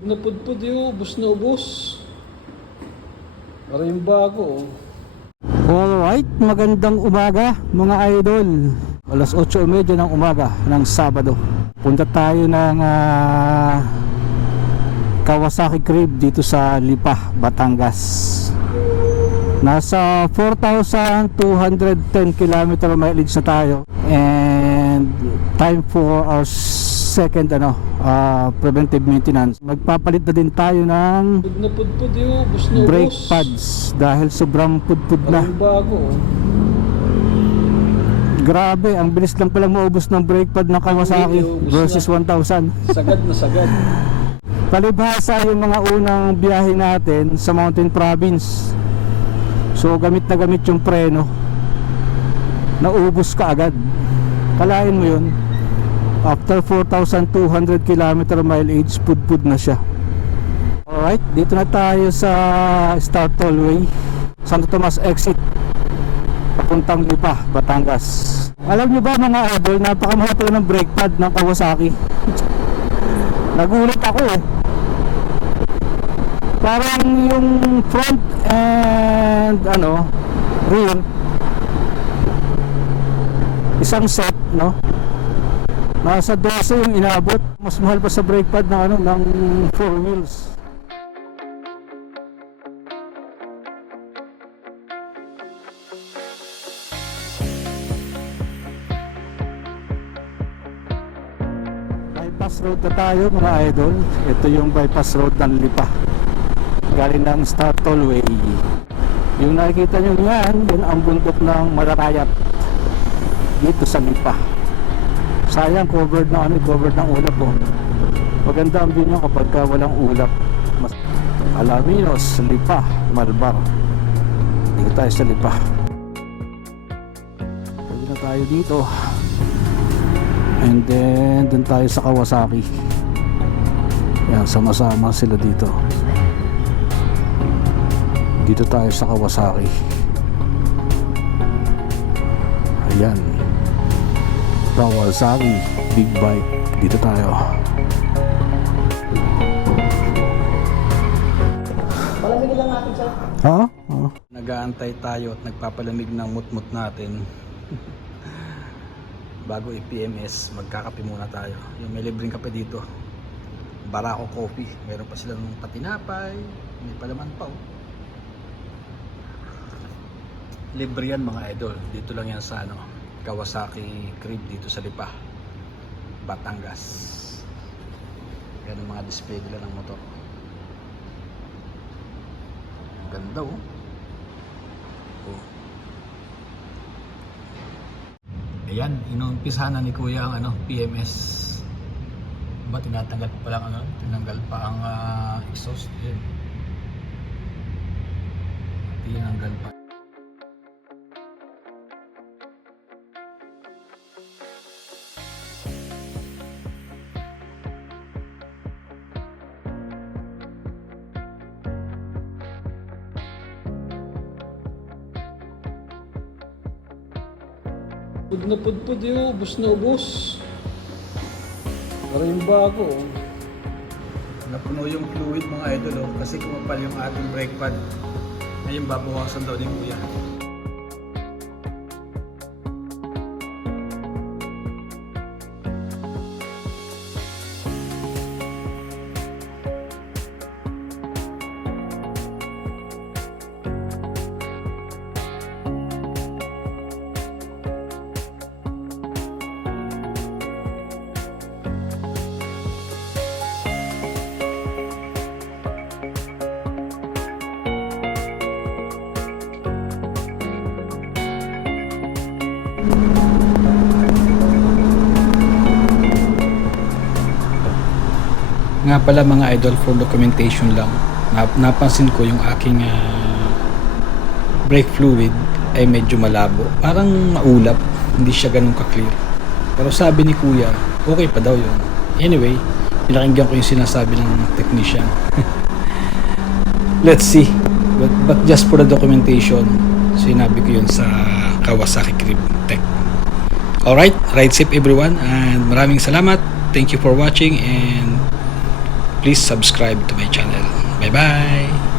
Napudpud yun, ubus na ubus. Para yung bago, oh. Alright, magandang umaga mga idol. Alas 8.30 ng umaga ng Sabado. Punta tayo ng ah, Kawasaki Crib dito sa Lipa, Batangas. Nasa 4,210 km mileage na tayo. And time for our second ano, ah, preventive maintenance. Magpapalit na din tayo ng Pud na pudpud yun, na brake pads dahil sobrang pudpud na. bago, oh. Grabe, ang bilis lang palang maubos ng brake pad ng Kawasaki versus 1,000. Sagad na sagad. Palibhasa yung mga unang biyahe natin sa Mountain Province. So gamit na gamit yung preno. Naubos ka agad. Kalain mo yun. After 4,200 km mileage, pudpud na siya. Alright, dito na tayo sa Star Tollway. Santo Tomas exit. Papuntang Lipa, Batangas. Alam nyo ba mga idol, napakamahal pala ng brake pad ng Kawasaki. Nagulat ako eh. Parang yung front and ano, rear isang set, no? Nasa 12 yung inabot. Mas mahal pa sa brake pad ng ano, ng four wheels. Bypass road na tayo mga idol. Ito yung bypass road ng Lipa. Galing ng Star Tollway. Yung nakikita nyo yan, yun ang bundok ng Maratayat. Dito sa Lipa. Sayang covered na ano, covered ng ulap oh. Maganda ang view kapag ka walang ulap. Mas Alaminos, Lipa, Malbar. Dito tayo sa Lipa. Pwede na tayo dito. And then dun tayo sa Kawasaki. Yan, sama-sama sila dito. Dito tayo sa Kawasaki. Ayan. Kawasaki Big Bike. Dito tayo. Malamig lang natin sa... Ha? Oh. Nag-aantay tayo at nagpapalamig ng mutmut natin. Bago i-PMS, magkakape muna tayo. Yung may libreng kape dito. Barako Coffee. Meron pa silang patinapay. May palaman pa oh. Libre yan mga idol. Dito lang yan sa ano, Kawasaki Crib dito sa Lipa. Batangas. Yan ang mga display nila ng motor. Ang ganda oh. Oh. Ayan, inumpisahan na ni Kuya ang ano, PMS. Ba tinatanggal pa lang ano, tinanggal pa ang ah, exhaust din. Tinanggal pa. Pud na pudpud yun, ubus na ubus. Para yung bago. oh. Napuno yung fluid mga idol oh, kasi kumapal yung ating brake pad. Ngayon babawasan daw ni Kuya. Nga pala mga idol for documentation lang. Nap- napansin ko yung aking ah, brake fluid ay medyo malabo. Parang maulap. Hindi siya ganun ka-clear. Pero sabi ni kuya, okay pa daw yun. Anyway, pinakinggan ko yung sinasabi ng technician. Let's see. But, but just for the documentation, sinabi ko yun sa Kawasaki Crib Tech. Alright, ride safe everyone and maraming salamat. Thank you for watching and please subscribe to my channel. Bye-bye!